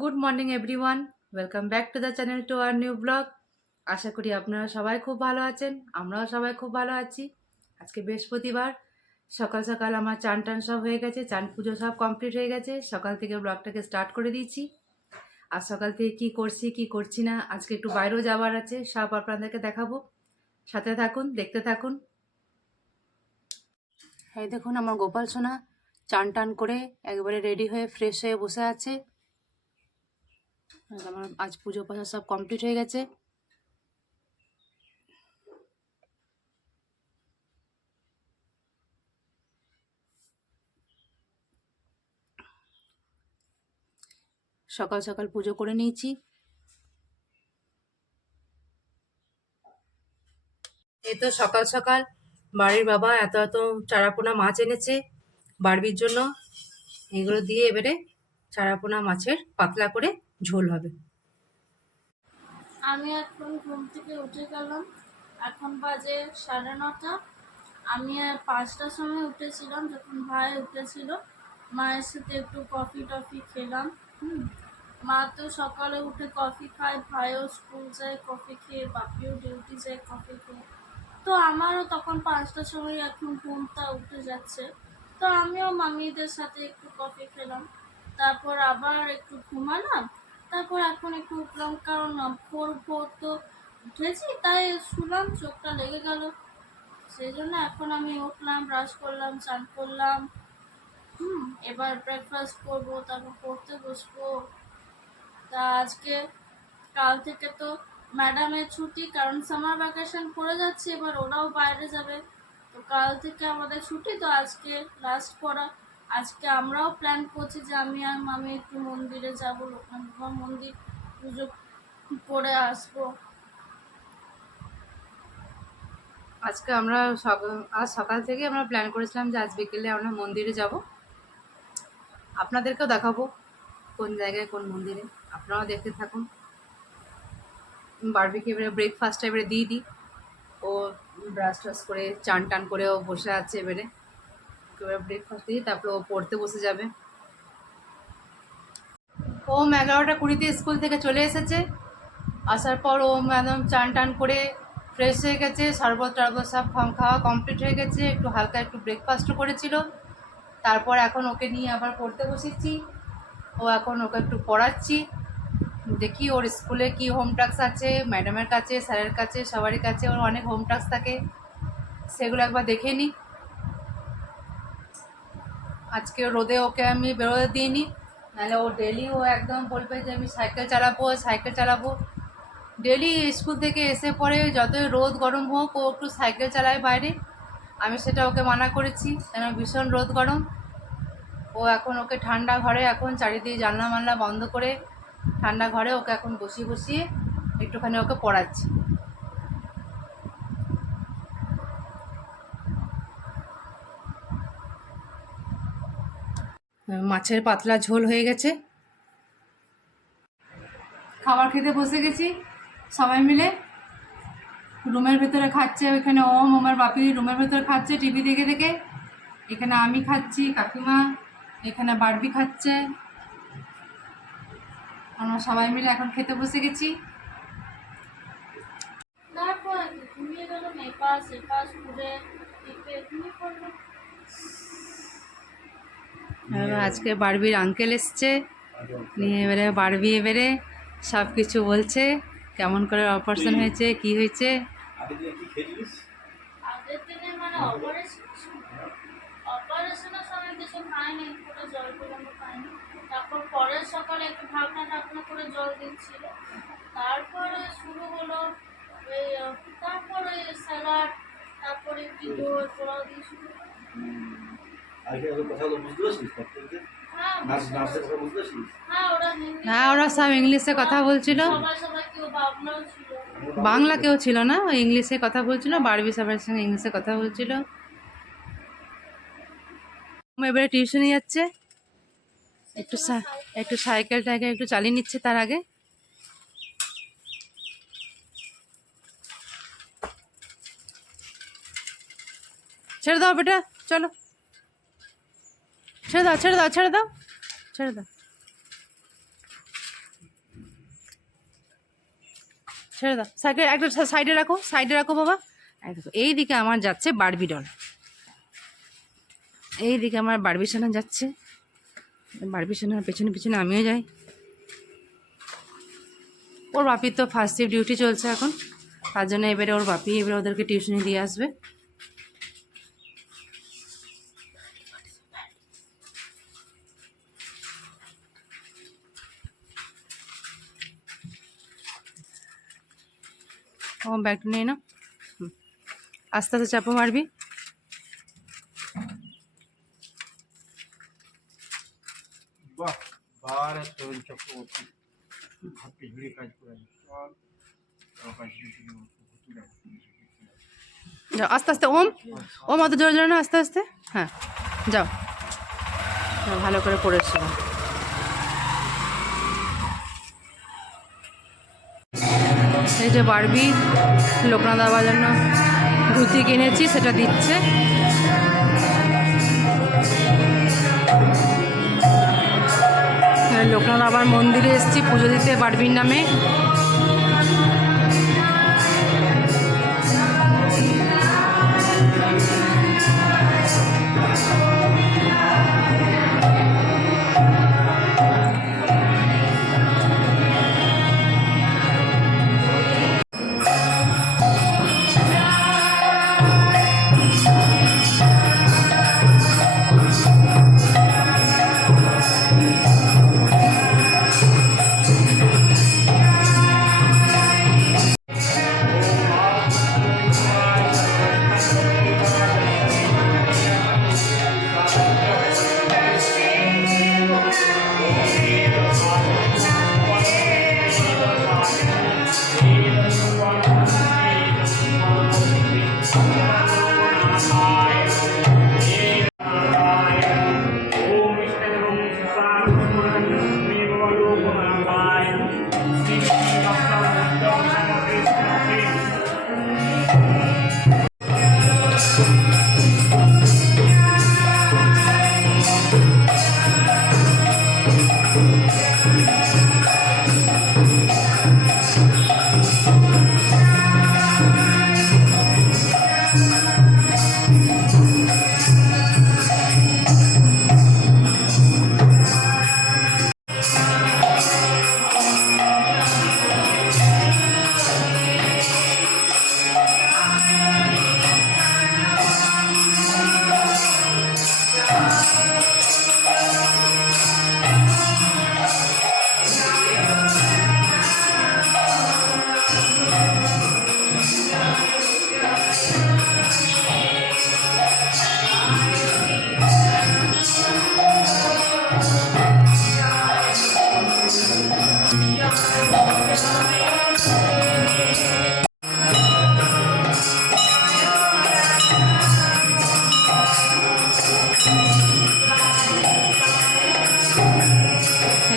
Good morning everyone, welcome back to the channel to our new vlog. আশা করি আপনারা সবাই খুব ভালো আছেন, আমরাও সবাই খুব ভালো আছি। আজকে বৃহস্পতিবার, সকাল সকাল আমার চান টান সব হয়ে গেছে, চান পুজো সব কমপ্লিট হয়ে গেছে। সকাল থেকে ব্লগটাকে স্টার্ট করে দিয়েছি। আর সকাল থেকে কি করছি কি করছি না, আজকে একটু বাইরেও যাওয়ার আছে, সব আপনাদেরকে দেখাবো। সাথে থাকুন, দেখতে থাকুন। এই দেখুন আমার গোপাল সোনা চান টান করে একবারে রেডি হয়ে ফ্রেশ হয়ে বসে আছে। আর আমার আজ পুজো পাশা সব কমপ্লিট হয়ে গেছে। সকাল সকাল পুজো করে নিয়েছি। এই তো সকাল সকাল বাড়ির বাবা এত এত চারাপোনা মাছ এনেছে বারবির জন্য। এগুলো দিয়ে এবারে চারাপোনা মাছের পাতলা করে ঝোল হবে। আমি এখন ঘুম থেকে উঠে গেলাম। এখন বাজে 9:30। আমি 5টার সময় উঠেছিলাম, যখন ভাই উঠেছিল। মায়ের সাথে একটু কফি টফি খেলাম। মা তো সকালে উঠে কফি খায়, ভাইও স্কুল যায় কফি খেয়ে, বাপিও ডিউটি যায় কফি খেয়ে। তো আমারও তখন 5টার সময় এখন ঘুমটা উঠে যাচ্ছে। তো আমিও মামিদের সাথে একটু কফি খেলাম, তারপর আবার একটু ঘুমালাম। তারপর এখন একটু উঠলাম, কারণ ভোর ভোর তো উঠেছি, তাই শুলাম, চোখটা লেগে গেল। সেই জন্য এখন আমি উঠলাম, ব্রাশ করলাম, চান করলাম। এবার ব্রেকফাস্ট করবো, তারপর পড়তে বসবো। তা আজকে কাল থেকে তো ম্যাডামের ছুটি, কারণ সামার ভ্যাকেশন পড়ে যাচ্ছে, এবার ওরাও বাইরে যাবে। তো কাল থেকে আমাদের ছুটি, তো আজকে লাস্ট পড়া। আজকে আমরাও প্ল্যান করছি যে আমি আর মামি একটু মন্দিরে যাবো, লোকনাথ বাবা মন্দির, পুজো করে আসবো। আজকে আমরা আজ সকাল থেকে আমরা প্ল্যান করেছিলাম যে আজ বিকেলে আমরা মন্দিরে যাব। আপনাদেরকেও দেখাবো কোন জায়গায় কোন মন্দিরে, আপনারাও দেখতে থাকুন। বারবিকে এবারে ব্রেকফাস্টটা এবারে দিয়ে দিই। ও ব্রাশ টাশ করে চান টান করে ও বসে আছে। এবারে ব্রেকফাস্ট দিই, তারপরে ও পড়তে বসে যাবে। ও 11:20 স্কুল থেকে চলে এসেছে। আসার পর ও একদম চান টান করে ফ্রেশ হয়ে গেছে, শরবত টরবত সব খাওয়া কমপ্লিট হয়ে গেছে। একটু হালকা একটু ব্রেকফাস্টও করেছিল। তারপর এখন ওকে নিয়ে আবার পড়তে বসেছি। এখন ওকে একটু পড়াচ্ছি। দেখি ওর স্কুলে কি হোম টাস্ক আছে, ম্যাডামের কাছে, স্যারের কাছে, সবারই কাছে ওর অনেক হোম টাস্ক থাকে, সেগুলো একবার দেখে নিই। আজকে রোদে ওকে আমি বেরোতে দিইনি, নাহলে ও ডেলি ও একদম বলবে যে আমি সাইকেল চালাবো সাইকেল চালাবো। ডেলি স্কুল থেকে এসে পরে যতই রোদ গরম হোক ও একটু সাইকেল চালায় বাইরে। আমি সেটা ওকে মানা করেছি, কেন ভীষণ রোদ গরম। ও এখন ওকে ঠান্ডা ঘরে, এখন চারিদিকে জানলা মানলা বন্ধ করে ঠান্ডা ঘরে ওকে এখন বসিয়ে বসিয়ে একটুখানি ওকে পড়াচ্ছি। মাছের পাতলা ঝোল হয়ে গেছে। খাবার খেতে বসে গেছি সবাই মিলে। রুমের ভেতরে খাচ্ছে, ওইখানে ওমের বাপি রুমের ভেতরে খাচ্ছে টিভি দেখে দেখে। এখানে আমি খাচ্ছি, কাকিমা, এখানে বারবি খাচ্ছে। আমরা সবাই মিলে এখন খেতে বসে গেছি। তারপর ঘুমিয়ে গেলাম, এপাশ এপাশ ঘুরে ঘুমিয়ে পড়লাম। আজকে বারবির আঙ্কেল এসছে, নিয়ে এবারে বারবি এবারে সব কিছু বলছে, কেমন করে অপারেশন হয়েছে কি হয়েছে। আগের দিনে মানে অপারেশনের সময় কিছু খাইনি, পুরো জল টলও খাইনি। তারপর পরের সকালে একটু ঢাকনা ঢাকনা করে জল দিচ্ছিল। তারপরে শুরু হলো এই তারপরে স্যালাড, তারপরে একটু দই পোলাও দিয়ে শুরু হলো। হ্যাঁ, হ্যাঁ, ওরা হিন্দি, হ্যাঁ, ওরা সব ইংলিশে কথা বলছিল। সবাই সবাই কেউ বাংলাও ছিল। বাংলা কেউ ছিল না, ওই ইংলিশে কথা বলছিল। বারবি সবার সঙ্গে ইংলিশে কথা বলছিল। এবারে টিউশনে যাচ্ছে, একটু একটু সাইকেল টাইকেল একটু চালিয়ে নিচ্ছে তার আগে। ছেড়ে দাও বেটা, চলো, ছেড়ে দাও ছেড়ে দাও ছেড়ে দাও ছেড়ে দাও। ছেড়ে দাও, সাইকেল একটা সাইডে রাখো বাবা। এই দেখো এইদিকে আমার যাচ্ছে বারবি ডল, এইদিকে আমার বারবি সোনা যাচ্ছে, বারবি সোনার পেছনে পেছনে আমিও যাই। ওর বাপির তো ফার্স্ট শিফট ডিউটি চলছে এখন, তার জন্য এবারে ওর বাপি এবারে ওদেরকে টিউশনে দিয়ে আসবে। ও ব্যাগটা নিয়ে নাও, আস্তে আস্তে চাপা মারবি। বাহ, বারে তরুণ চক্রবর্তী হাতে ঝুড়ে কাজ করে চল কাজ যাও আস্তে আস্তে, ওম ওম অত জোরে জোরে না, আস্তে আস্তে। হ্যাঁ যাও, ভালো করে পড়ে এসো। এই যে বারবি লোকনাথ বাবার জন্য ধুতি কিনেছি, সেটা দিচ্ছে। লোকনাথ বাবার মন্দিরে এসেছি পুজো দিতে বারবির নামে।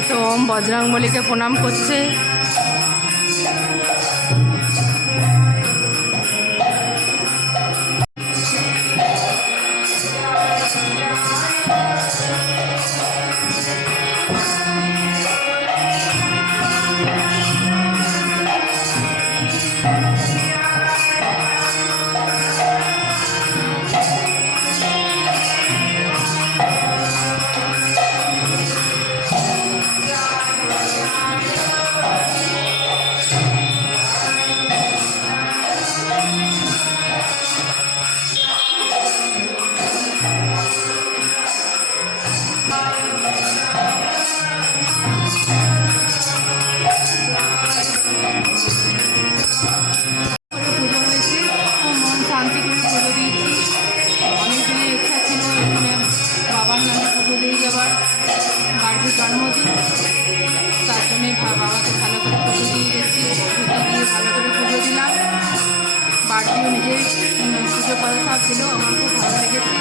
তো ওম বজরংবলীকে প্রণাম করছে। জন্মদিন, তার জন্যে বাবাকে ভালো করে পুজো দিয়ে গেছি, পুজো দিয়ে ভালো করে পুজো দিলাম। বাড়িও নিজের পুজো করা সব ছিল, আমার খুব ভালো লেগেছে।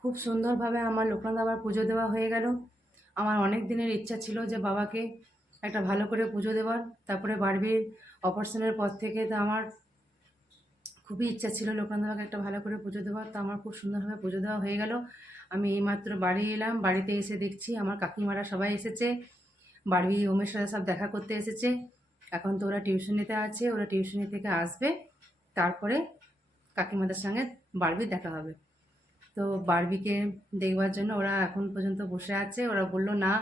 খুব সুন্দরভাবে আমার লোকনাথ বাবার পুজো দেওয়া হয়ে গেল। আমার অনেক দিনের ইচ্ছা ছিল যে বাবাকে একটা ভালো করে পুজো দেওয়ার। তারপরে বারবির অপারেশনের পর থেকে তো আমার খুবই ইচ্ছা ছিল লোকনাথ বাবাকে একটা ভালো করে পুজো দেওয়ার। তো আমার খুব সুন্দরভাবে পুজো দেওয়া হয়ে গেল। আমি এইমাত্র বাড়ি এলাম, বাড়িতে এসে দেখছি আমার কাকিমারা সবাই এসেছে, বারবি ওমের সাথে সব দেখা করতে এসেছে। এখন তো ওরা টিউশনিতে আছে, ওরা টিউশনি থেকে আসবে, তারপরে কাকিমাদের সঙ্গে বারবির দেখা হবে। তো বারবিকে দেখবার জন্য ওরা এখন পর্যন্ত বসে আছে। ওরা বললো না,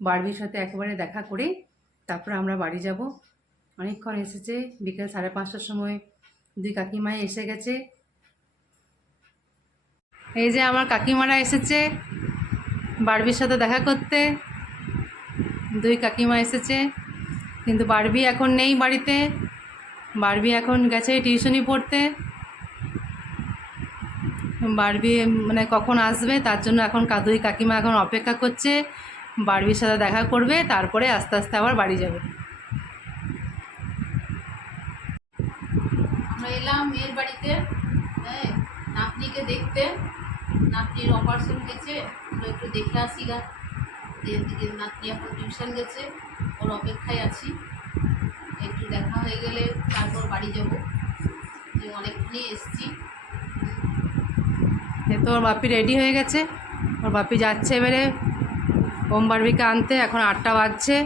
বারবির সাথে একেবারে দেখা করেই তারপরে আমরা বাড়ি যাব। অনেকক্ষণ এসেছে, বিকেল 5:30টার সময় দুই কাকিমাই এসে গেছে। এই যে আমার কাকিমারা এসেছে বারবির সাথে দেখা করতে, দুই কাকিমা এসেছে, কিন্তু বারবি এখন নেই বাড়িতে। বারবি এখন গেছে টিউশনি পড়তে। বারবি মানে কখন আসবে তার জন্য এখন দুই কাকিমা এখন অপেক্ষা করছে, বারবির সাথে দেখা করবে, তারপরে আস্তে আস্তে আবার বাড়ি যাবে। আমরা এলাম মেয়ের বাড়িতে, হ্যাঁ, নাতনিকে দেখতে। নাতনির অপারেশন গেছে, আমরা একটু দেখে আসি গা। এদিকে নাতনি এখন টিউশন গেছে, ওর অপেক্ষায় আছি। একটু দেখা হয়ে গেলে তারপর বাড়ি যাব, যে অনেকক্ষণই এসছি। তো ওর বাপি রেডি হয়ে গেছে, ওর বাপি যাচ্ছে এবারে ওম বারবিকে আনতে। এখন 8টা বাজছে।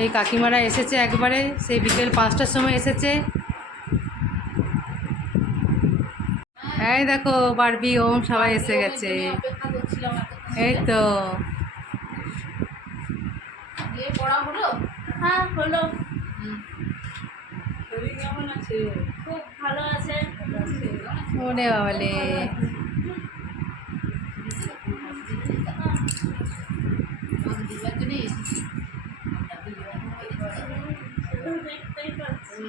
এই কাকিমারা এসেছে একবারে, সেই বিকেল 5টার সময় এসেছে। এই দেখো বারবি, ওম সবাই এসে গেছে। এই তো পড়া হলো? হ্যাঁ হলো। শরীর কেমন আছে? খুব ভালো আছে। ওরে বাবালে, দেখতেই পাচ্ছি।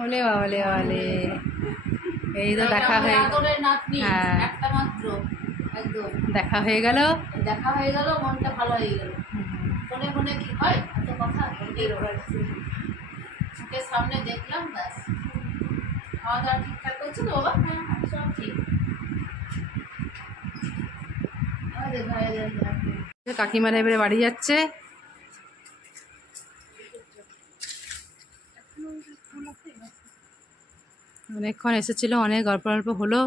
ওলে বাবালে বাবালে, এই তো দেখা হয়ে, হ্যাঁ দেখা হয়ে গেল। দেখা হয়ে গেল, মনটা ভালো হয়ে গেল। ফোনে ফোনে কি হয়, এত কথা চোখের সামনে দেখলাম, ব্যাস। খাওয়া দাওয়া ঠিকঠাক করছে তো বাবা? হ্যাঁ সব ঠিক। দেখা হয়ে যায়। কাকিমারা এবারে বাড়ি যাচ্ছে। অনেকক্ষণ এসেছিল, অনেক গল্প গল্প হলো,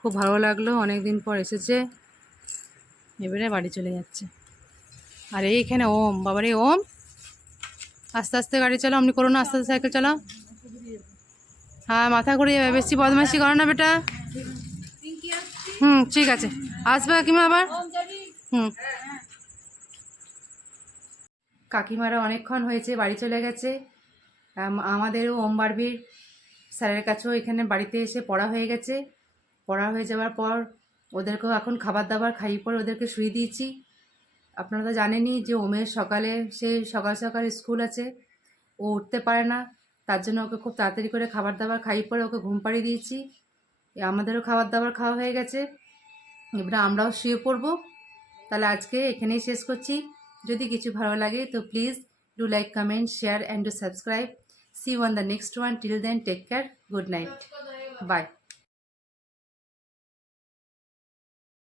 খুব ভালো লাগলো, অনেক দিন পর এসেছে। এবারে বাড়ি চলে যাচ্ছে। আর এইখানে ওম, বাবারে ওম, আস্তে আস্তে গাড়ি চালাও, আপনি করো না, আস্তে আস্তে সাইকেল চালাও। হ্যাঁ মাথা ঘুরে যাবে, বেশি বদমাইশি করো না বেটা। ঠিক আছে, আসবে কাকিমা আবার। কাকিমারা অনেকক্ষণ হয়েছে বাড়ি চলে গেছে। আমাদেরও ওম বারবির স্যারের কাছেও এখানে বাড়িতে এসে পড়া হয়ে গেছে। পড়া হয়ে যাওয়ার পর ওদেরকেও এখন খাবার দাবার খাইয়ে পরে ওদেরকে শুয়ে দিয়েছি। আপনারা তো জানেনই যে ওমের সকালে, সে সকাল সকাল স্কুল আছে, ও উঠতে পারে না, তার জন্য ওকে খুব তাড়াতাড়ি করে খাবার দাবার খাইয়ে পরে ওকে ঘুম পাড়িয়ে দিয়েছি। আমাদেরও খাবার দাবার খাওয়া হয়ে গেছে, এবারে আমরাও শুয়ে পড়বো। তাহলে আজকে এখানেই শেষ করছি। যদি কিছু ভালো লাগে তো please do like, comment, share and do subscribe. See you on the next one. Till then take care, good night, by.